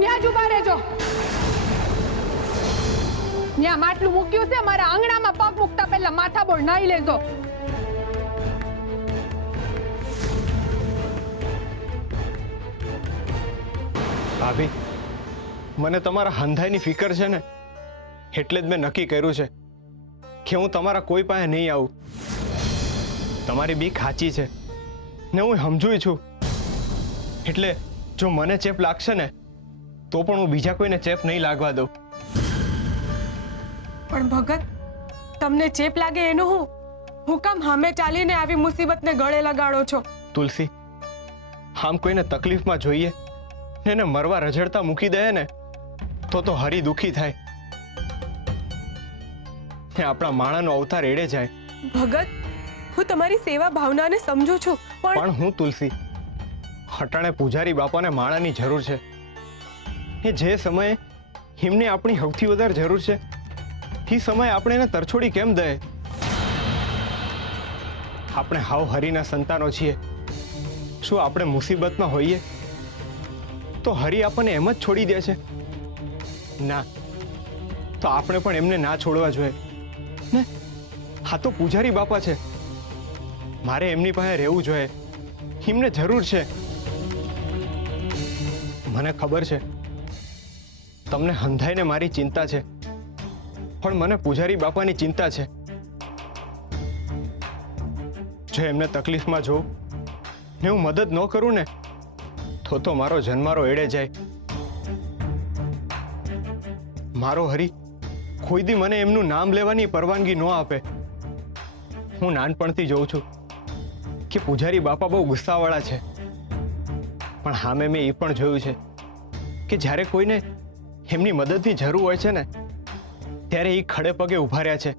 ન્યા જ ઉભા રહેજો. ન્યા માટલું મૂક્યું છે, મારા આંગણામાં પગ મૂકતા પહેલા માથાબોળ નાઈ લેજો. ભાભી, મને તમારા હંધાઈની ફિકર છે ને, એટલે જ મેં નક્કી કર્યું છે કે હું તમારા કોઈ પાસે નહીં આવું. તમારી બીક સાચી છે ને હું સમજું છું. એટલે જો મને ચેપ લાગશે ને તો પણ હું બીજા કોઈને ચેપ નહીં લાગવા દઉં. પણ ભગત, તમને ચેપ લાગે એનું હું કામ સામે ચાલીને આવી મુસીબતને ગળે લગાડો છો? તુલસી, આમ કોઈને તકલીફમાં જોઈએ ને એને મરવા રઝળતા મૂકી દે ને તો હરી દુખી થાય ને આપણા માણાનો અવતાર એડે જાય. ભગત, હું તમારી સેવા ભાવનાને સમજુ છું, પણ હું તુલસી, હટાણે પૂજારી બાપાને માણાની જરૂર છે. એ જે સમયે એમને આપણી સૌથી વધારે જરૂર છે એ સમયે આપણે એને તરછોડી કેમ દે? આપણે હાવ હરિના સંતાનો છીએ. શું આપણે મુસીબતમાં હોઈએ તો હરિ આપણને એમ જ છોડી દે છે? ના, તો આપણે પણ એમને ના છોડવા જોઈએ ને. હા, તો પૂજારી બાપા છે, મારે એમની પાસે રહેવું જોઈએ. એમને જરૂર છે. મને ખબર છે તમને હંધાઈને મારી ચિંતા છે, પણ મને પૂજારી બાપાની ચિંતા છે. જો એમને તકલીફમાં જોઉં ને હું મદદ ન કરું ને તો મારો જન્મારો એડે જાય. મારો હરી કોઈ દી મને એમનું નામ લેવાની પરવાનગી ન આપે. હું નાનપણથી જોઉં છું કે પૂજારી બાપા બહુ ગુસ્સાવાળા છે, પણ સામે મેં એ પણ જોયું છે કે જ્યારે કોઈને એમની મદદની જરૂર હોય છે ને ત્યારે એ ખડે પગે ઊભા રહ્યા છે.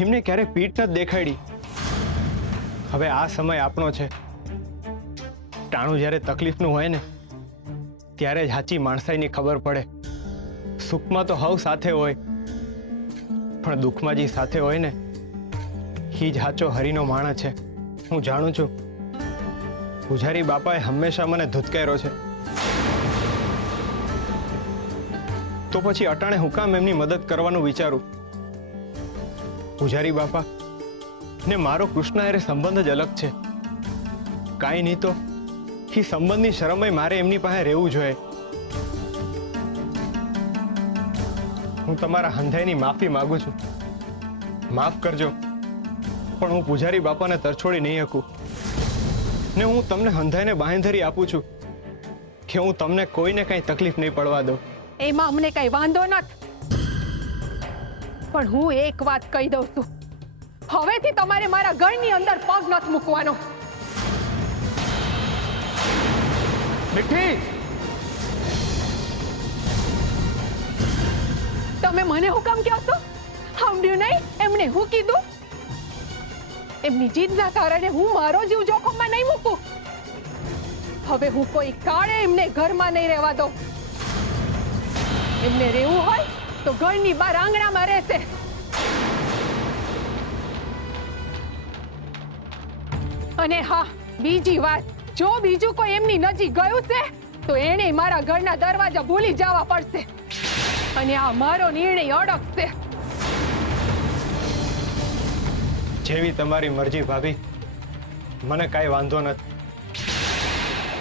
એમને ક્યારે પીઠ નથી દેખાડી. હવે આ સમય આપણો છે. ટાણું જ્યારે તકલીફનું હોય ને ત્યારે જ સાચી માણસાઈની ખબર પડે. સુખમાં તો હવ સાથે હોય, પણ દુઃખમાં જે સાથે હોય ને એ જ સાચો હરિનો માણસ છે. હું જાણું છું પૂજારી બાપાએ હંમેશા મને ધુતકાર્યો છે, તો પછી અટાણે હું કામ એમની મદદ કરવાનું વિચારું? પૂજારી બાપા ને મારો કૃષ્ણ હારે સંબંધ જ અલગ છે. કાંઈ નહીં તો એ સંબંધની શરમય મારે એમની પાસે રહેવું જોઈએ. હું તમારા હંધાઈની માફી માંગુ છું. માફ કરજો, પણ હું પૂજારી બાપાને તરછોડી નહીં શકું. ને હું તમને હંધાઈને બાંહેધરી આપું છું કે હું તમને કોઈને કઈ તકલીફ નહીં પડવા દઉં. એમાં અમને કઈ વાંધો નથી, પણ હું એક વાત કહી દઉં છું, હવેથી તમારે મારા ઘરની અંદર પગ નથી મૂકવાનો. મીઠી, તમે મને હુકમ કહો છો? સાંભળ્યું નહીં એમને હું કીધું? એમની જીદના કારણે હું મારો જીવ જોખમમાં નહીં મૂકું. હવે હું કોઈ કાળે એમને ઘરમાં નહીં રહેવા દઉં. એમને રહેવું હોય તો ઘરની બહાર આંગણામાં રહેશે. અને હા, બીજી વાત, જો બીજું કોઈ એમની નજીક ગયું છે તો એને મારા ઘરના દરવાજા ભૂલી જવા પડશે. અને આ મારો નિર્ણય અડગ છે. જેવી તમારી મરજી ભાભી, મને કાંઈ વાંધો નથી.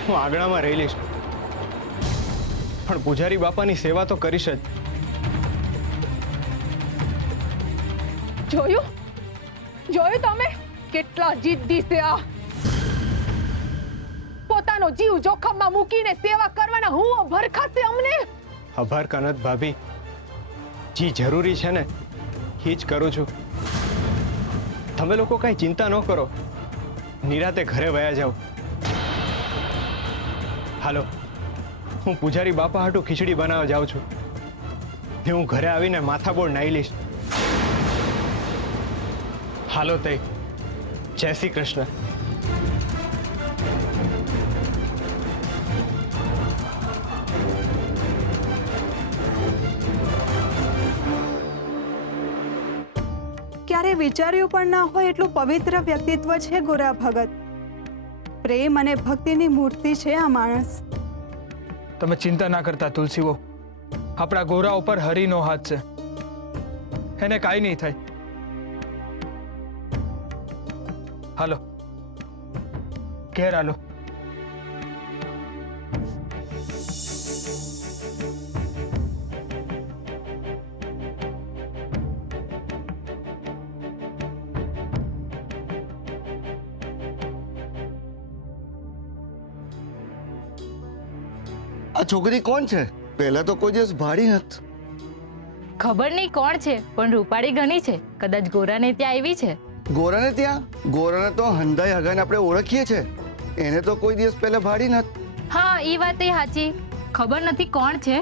હું આંગણામાં રહી લઈશ, પણ પૂજારી બાપાની સેવા તો કરીશ જ. જોયું તમે કેટલા જિદ્દી છે આ? પોતાનો જીવ જોખમમાં મૂકીને સેવા કરવાના હું ભરખા છે અમને. આભાર કનત ભાભી, જી જરૂરી છે ને એ જ કરું છું. તમે લોકો કાંઈ ચિંતા ન કરો, નિરાતે ઘરે વયા જાઓ. હાલો, હું પૂજારી બાપા હાટુ ખીચડી બનાવવા જાઉં છું. હું ઘરે આવીને માથાબોળ નાઈ લઈશ. હાલો તે, જય શ્રી કૃષ્ણ. ક્યારે વિચાર્યું પણ ના હોય એટલું પવિત્ર વ્યક્તિત્વ છે ગોરા ભગત. પ્રેમ અને ભક્તિની મૂર્તિ છે આ માણસ. તમે ચિંતા ના કરતા તુલસી વહુ, આપણા ગોરા ઉપર હરિનો હાથ છે, એને કાંઈ નહીં થાય. હાલો ઘેર હાલો. આ છોકરી કોણ છે? પહેલા તો કોઈ દિવસ ભાડી નથી. ખબર નહીં કોણ છે, પણ રૂપાળી ઘણી છે. કદાચ ગોરાને ત્યાં આવી છે. ગોરાને ત્યાં? ગોરાને તો હંધાઈ હગાને આપણે ઓળખીએ છે, એને તો કોઈ દિવસ પહેલા ભાડી નથી. હા, એ વાત એ સાચી. ખબર નથી કોણ છે,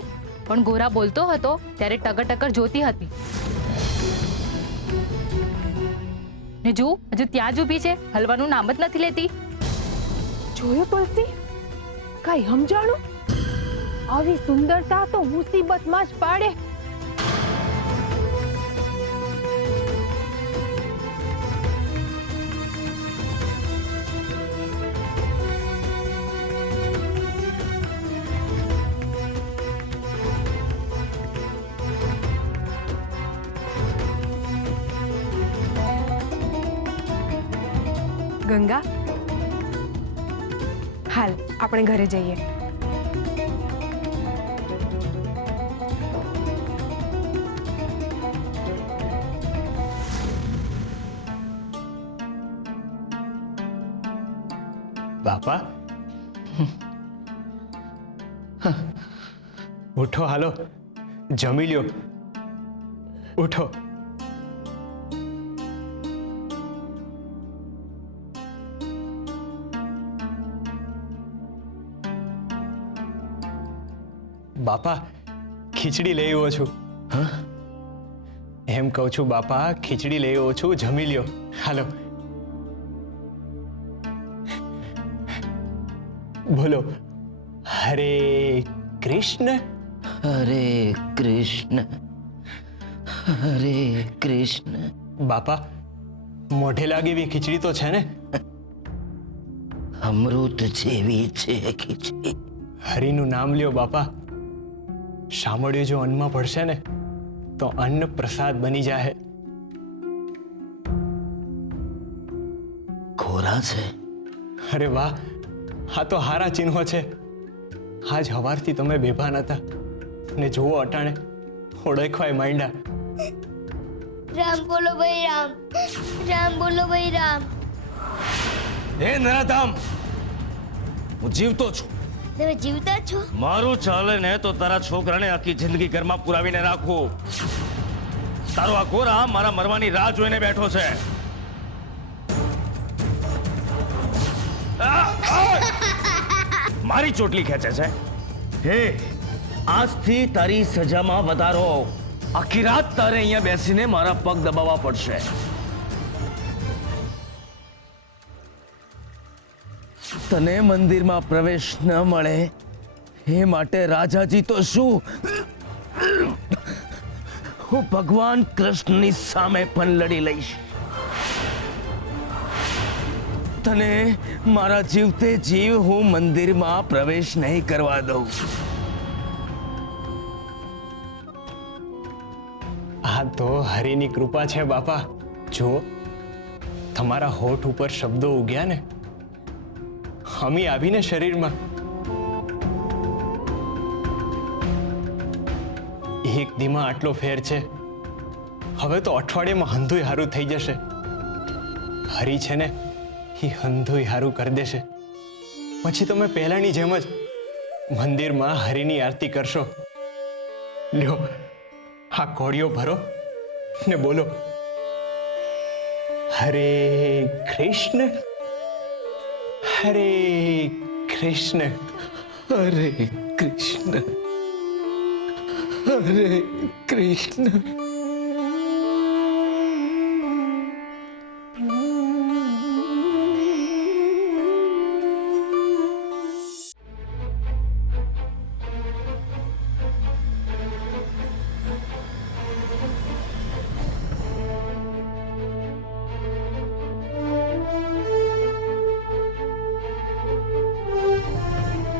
પણ ગોરા બોલતો હતો ત્યારે ટકર ટકર જોતી હતી. ને જો હજુ ત્યાં જ ઊભી છે, હલવાનું નામ જ નથી લેતી. જોયું તુલસી, કઈ સમજાણું? આવી સુંદરતા તો મુસીબતમાં જ પાડે. ગંગા, હાલ આપણે ઘરે જઈએ. બાપા ઉઠો, હાલો જમી લ્યો, ઉઠો. બાપા ખીચડી લઈ આવ્યો છું. એમ કહું છું બાપા, ખીચડી લઈ આવ્યો છું, જમી લ્યો, હાલો. બોલો હરે કૃષ્ણ. હરે કૃષ્ણ, હરે કૃષ્ણ. બાપા મોઢે લાગે એવી ખીચડી તો છે ને? અમૃત જેવી છે ખીચડી. હરિનું નામ લ્યો બાપા. સાંભળ્યું જો અન્નમાં પડશે ને તો અન્ન પ્રસાદ બની જાય. ખોરા છે? અરે વાહ, આ તો હારા ચિહ્નો છે. આજ હવારથી તમે બેભાન હતા ને જુઓ અટાણે ઓળખવાય માંડ્યા. રામ બોલો ભાઈ રામ, રામ બોલો ભાઈ રામ. હે નરાધામ, હું જીવતો છું. તમે જીવતા છો? મારું ચાલે ને તો તારા છોકરાને આખી જિંદગી ઘરમાં પુરાવીને રાખું. તારો આ ગોરા મારા મરવાની રાહ જોઈને બેઠો છે. મારી ચોટલી ખેંચે છે. હે, આજથી તારી સજામાં વધારો. આખી રાત તારે અહીંયા બેસીને મારા પગ દબાવવા પડશે. તને મંદિરમાં પ્રવેશ ન મળે એ માટે રાજાજી તો શું, હું ભગવાન કૃષ્ણની સામે પણ લડી લઈશ. તને મારા જીવતે જીવ હું મંદિરમાં પ્રવેશ નહીં કરવા દઉં. આ તો હરિની કૃપા છે બાપા. જો તમારા હોઠ ઉપર શબ્દો ઉગ્યા ને, હમી આવીને શરીરમાં. એક દીમાં આટલો ફેર છે, હવે તો અઠવાડિયામાં હંધુય હારું થઈ જશે. હરી છે ને એ હંધુય હારું કરી દેશે. પછી તમે પહેલાની જેમ જ મંદિરમાં હરિની આરતી કરશો. લ્યો આ કોળીઓ ભરો ને બોલો હરે કૃષ્ણ, હરે કૃષ્ણ, હરે કૃષ્ણ, હરે કૃષ્ણ.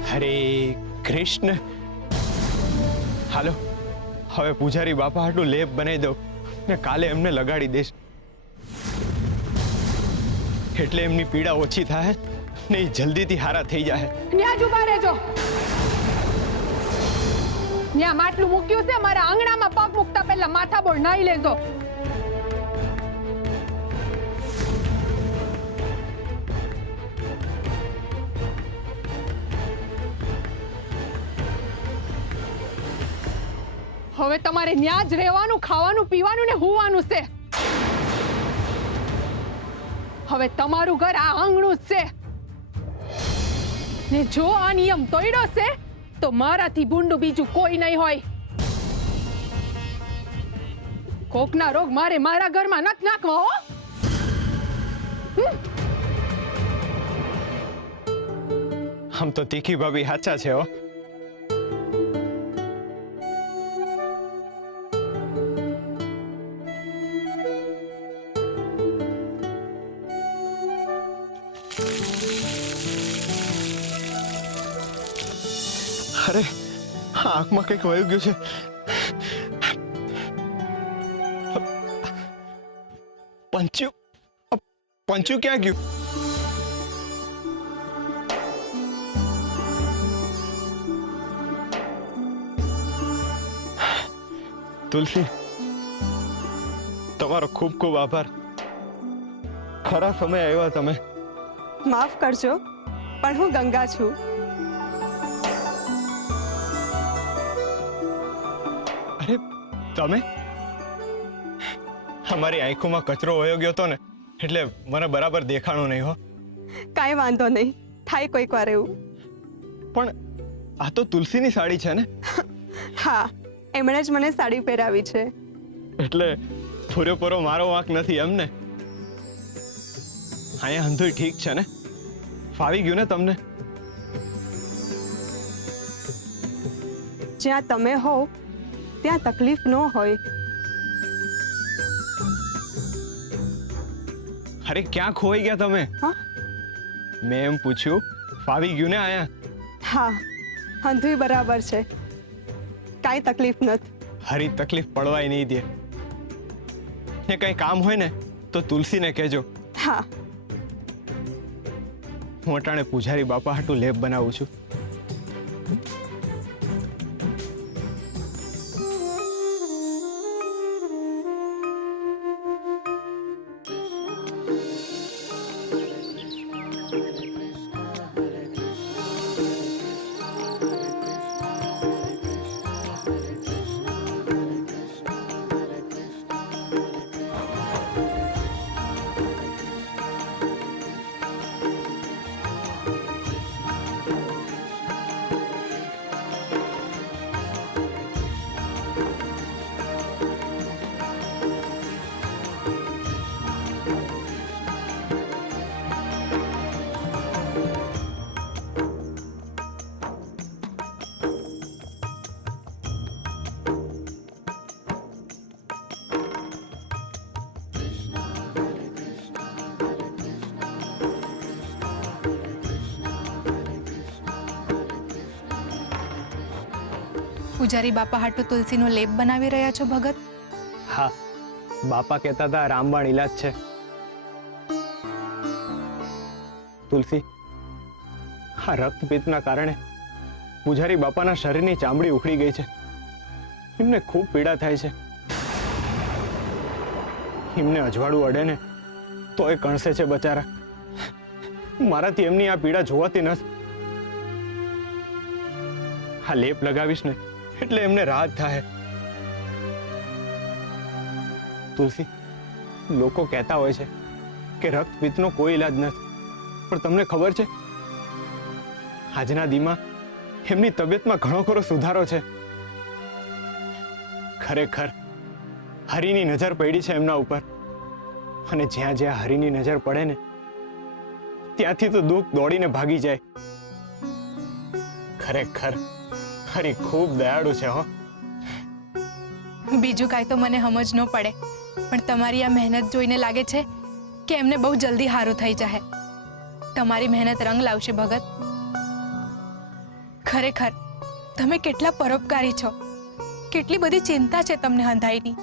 હરે કૃષ્ણ, હાલો હવે પૂજારી બાપા હાટું લેપ બનાવી દઉં ને કાલે એમને લગાડી દઈશ, એટલે એમની પીડા ઓછી થાય ને એ જલ્દીથી હારા થઈ જાય. ન્યા જ ઉભા રહેજો. ન્યા માટલું મૂક્યું છે, મારા આંગણામાં પગ મૂકતા પહેલા માથાબોળ નાઈ લેજો. હવે તમારે ન્યા જ રહેવાનું, ખાવાનું, પીવાનું ને હુવાનું છે. હવે તમારું ઘર આ આંગણું જ છે ને જો આ નિયમ તોડ્યો છે તો મારાથી ભૂંડું બીજું કોઈ નહીં હોય. કોકના રોગ મારે મારા ઘરમાં નથી નાખવા હો. આમ તો તીખી ભાભી સાચા છે હો. અરે આંખમાં કંઈક વયું ગયું છે. પંચ્યું પંચ્યું ક્યાં ગયું? તુલસી, તમારો ખૂબ ખૂબ આભાર. ખરા સમય આવ્યા તમે. માફ કરજો, પણ હું ગંગા છું. અરે તમે? અમારી આંખોમાં કચરો વયો ગયો હતો ને એટલે મને બરાબર દેખાણું નહીં હો. કાંઈ વાંધો નહીં, થાય કોઈક વાર એવું. પણ આ તો તુલસીની સાડી છે ને? હા, એમણે જ મને સાડી પહેરાવી છે. એટલે પૂરેપૂરો મારો વાંક નથી એમ ને? અહીંયા હંધુય ઠીક છે ને? ફાવી ગયું ને તમને? જ્યાં તમે હો ત્યાં તકલીફ ન હોય. અરે ક્યાં ખોઈ ગયા તમે? હા? મેં એમ પૂછ્યું ફાવી ગયું ને આયા? હા, હંધુય બરાબર છે, કાંઈ તકલીફ નથી. હરી તકલીફ પડવાય નહીં દે. ને કઈ કામ હોય ને તો તુલસીને કહેજો. હા. હું અટાણે પૂજારી બાપા હાટું લેપ બનાવું છું. પૂજારી બાપા હાટુ તુલસીનો લેપ બનાવી રહ્યા છો ભગત? હા, બાપા કહેતા હતા રામબાણ ઈલાજ છે. તુલસી, આ રક્તપિત્તના કારણે પૂજારી બાપાના શરીરની ચામડી ઉખડી ગઈ છે. એમને ખૂબ પીડા થાય છે. એમને અજવાળું અડે ને તો એ કણસે છે બચારા. મારાથી એમની આ પીડા જોવાતી નથી. આ લેપ લગાવીશ ને એટલે એમને રાહત થાય. તુલસી, લોકો કહેતા હોય છે કે રક્તપિત્તનો કોઈ ઈલાજ નથી, પણ તમને ખબર છે આજના દીમાં એમની તબિયતમાં ઘણો ખરો સુધારો છે. ખરેખર હરિની નજર પડી છે એમના ઉપર, અને જ્યાં જ્યાં હરિની નજર પડે ને ત્યાંથી તો દુઃખ દોડીને ભાગી જાય. ખરેખર હરી ખૂબ દયાળુ છે હો. બીજું કાંઈ તો મને સમજ ન પડે, પણ તમારી આ મહેનત જોઈને લાગે છે કે એમને બહુ જલ્દી સારું થઈ જાય. તમારી મહેનત રંગ લાવશે ભગત. ખરેખર તમે કેટલા પરોપકારી છો, કેટલી બધી ચિંતા છે તમને હંધાઈની,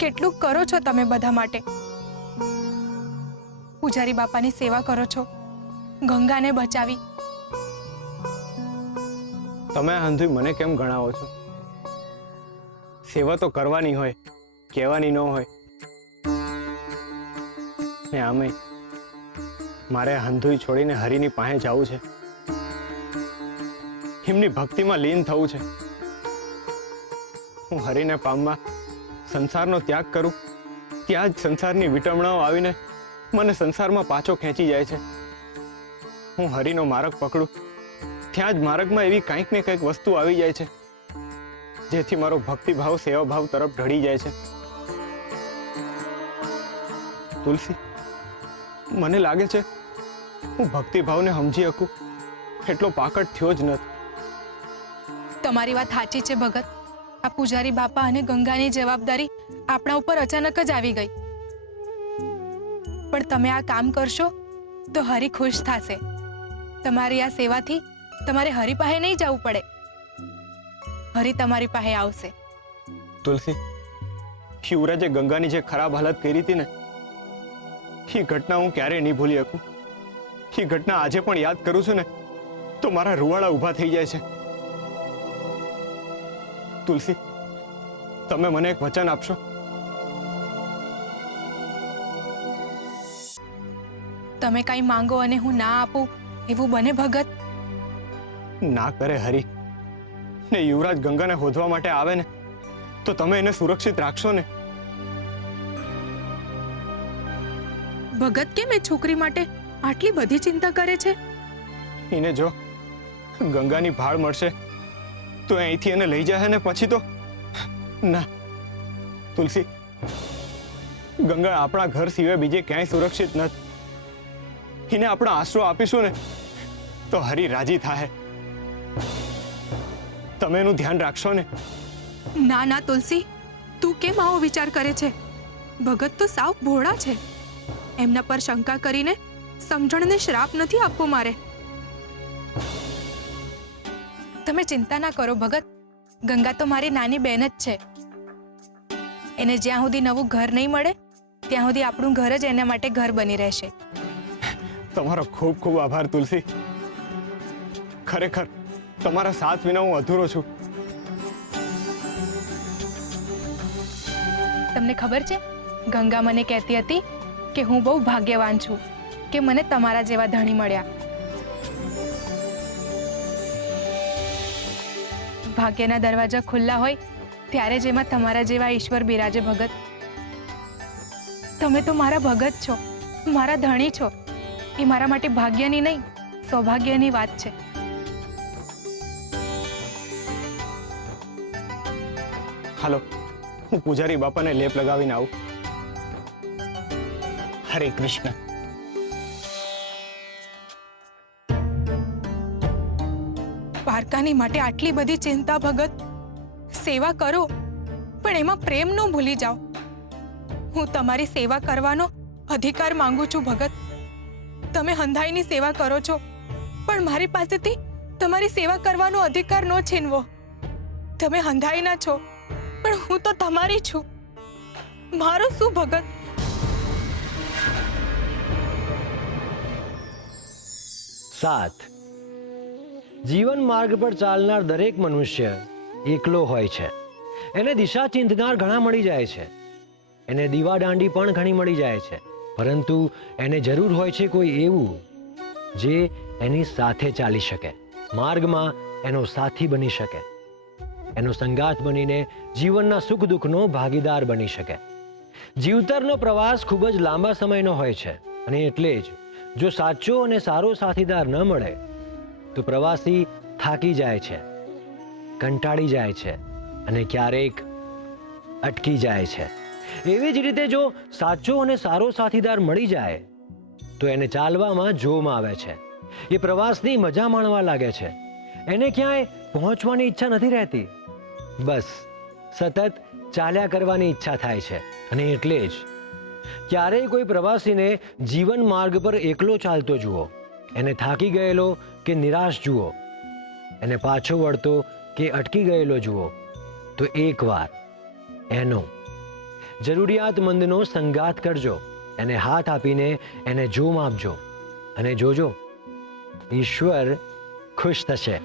કેટલું કરો છો તમે બધા માટે. પૂજારી બાપાની સેવા કરો છો, ગંગાને બચાવી. તમે આ હંધુઈ મને કેમ ગણાવો છો? સેવા તો કરવાની હોય, કહેવાની ન હોય. ને આમે મારે હંધુઈ છોડીને હરિની પાસે જવું છે, એમની ભક્તિમાં લીન થવું છે. હું હરિને પામવા સંસારનો ત્યાગ કરું, ત્યાં જ સંસારની વિટમણાઓ આવીને મને સંસારમાં પાછો ખેંચી જાય છે. હું હરિનો માર્ગ પકડું, ત્યાં જ માર્ગમાં એવી કંઈક ને કંઈક વસ્તુ આવી જાય છે જેથી મારો ભક્તિભાવ સેવાભાવ તરફ ઢળી જાય છે. તુલસી, મને લાગે છે હું ભક્તિભાવને સમજી શકું એટલો પાકટ થયો જ નથી. તમારી વાત સાચી છે ભગત. આ પૂજારી બાપા અને ગંગાની જવાબદારી આપણા ઉપર અચાનક જ આવી ગઈ. પણ તમે આ કામ કરશો તો હરિ ખુશ થશે. તમારી આ સેવાથી તમારે હરિ પાસે નહીં જવું પડે, હરિ તમારી પાસે આવશે. તુલસી, યુવરાજે ગંગાની જે ખરાબ હાલત કરી હતી ને, એ ઘટના હું ક્યારેય નહીં ભૂલી શકું. એ ઘટના આજે પણ યાદ કરું છું ને તો મારા રૂવાડા ઊભા થઈ જાય છે. તુલસી, તમે મને એક વચન આપશો? તમે કઈ માંગો અને હું ના આપું એવું બને ભગત? ના કરે હરિ. ને યુવરાજ ગંગાને શોધવા માટે આવે ને તો તમે એને સુરક્ષિત રાખશો ને? ભગત કેમ એ છોકરી માટે આટલી બધી ચિંતા કરે છે? એને જો ગંગાની ભાળ મળશે તો અહીંથી એને લઈ જાય ને પછી તો ના. તુલસી, ગંગા આપણા ઘર સિવાય બીજે ક્યાંય સુરક્ષિત નથી. એને આપણે આશરો આપીશું ને તો હરિ રાજી થાય. તમે એનું ધ્યાન રાખશો ને? ના ના તુલસી, તું કેમ આવો વિચાર કરે છે? ભગત તો સાવ ભોળા છે. એમના પર શંકા કરીને સમજણને શ્રાપ નથી આપવો મારે. તમે ચિંતા ના કરો ભગત. ગંગા તો મારી નાની બહેન જ છે. એને જ્યાં સુધી નવું ઘર નહીં મળે ત્યાં સુધી આપણું ઘર જ એના માટે ઘર બની રહેશે. તમારો ખૂબ ખૂબ આભાર તુલસી. ખરેખર તમારા સાથ વિના હું અધૂરો છું. તમને ખબર છે, ગંગા મને કહેતી હતી કે હું બહુ ભાગ્યવાન છું કે મને તમારા જેવા ધણી મળ્યા. ભાગ્યના દરવાજા ખુલ્લા હોય ત્યારે જ એમાં તમારા જેવા ઈશ્વર બિરાજે ભગત. તમે તો મારા ભગત છો, મારા ધણી છો. એ મારા માટે ભાગ્યની નહીં, સૌભાગ્યની વાત છે. હાલો, હું પૂજારી બાપાને લેપ લગાવીને આવું. હરે કૃષ્ણ. પારકાની માટે આટલી બધી ચિંતા ભગત. સેવા કરો પણ એમાં પ્રેમ ન ભૂલી જાઓ. હું તમારી સેવા કરવાનો અધિકાર માંગુ છું ભગત. તમે હંધાઈની સેવા કરો છો પણ મારી પાસેથી તમારી સેવા કરવાનો અધિકાર ન છીનવો. તમે હંધાઈના છો પણ હું તો તમારી છું. મારું શું ભગત? સાત, જીવન માર્ગ પર ચાલનાર દરેક મનુષ્ય એકલો હોય છે. એને દિશા ચિંતનાર ઘણા મળી જાય છે, એને દીવા દાંડી પણ ઘણી મળી જાય છે, પરંતુ એને જરૂર હોય છે કોઈ એવું જે એની સાથે ચાલી શકે, માર્ગમાં એનો સાથી બની શકે, એનો સંગાથ બનીને જીવનના સુખ દુઃખનો ભાગીદાર બની શકે. જીવતરનો પ્રવાસ ખૂબ જ લાંબા સમયનો હોય છે અને એટલે જ જો સાચો અને સારો સાથીદાર ન મળે તો પ્રવાસી થાકી જાય છે, કંટાળી જાય છે અને ક્યારેક અટકી જાય છે. એવી જ રીતે જો સાચો અને સારો સાથીદાર મળી જાય તો એને ચાલવામાં જોમ આવે છે, એ પ્રવાસની મજા માણવા લાગે છે, એને ક્યાંય પહોંચવાની ઈચ્છા નથી રહેતી, બસ સતત ચાલ્યા કરવાની ઈચ્છા થાય છે. અને એટલે જ ક્યારેય કોઈ પ્રવાસીને જીવન માર્ગ પર એકલો ચાલતો જુઓ, એને થાકી ગયેલો કે નિરાશ જુઓ, એને પાછો વળતો કે અટકી ગયેલો જુઓ તો એકવાર એનો જરૂરિયાતમંદનો સંગાત કરજો, એને હાથ આપીને એને જોમ આપજો અને જોજો ઈશ્વર ખુશ થશે.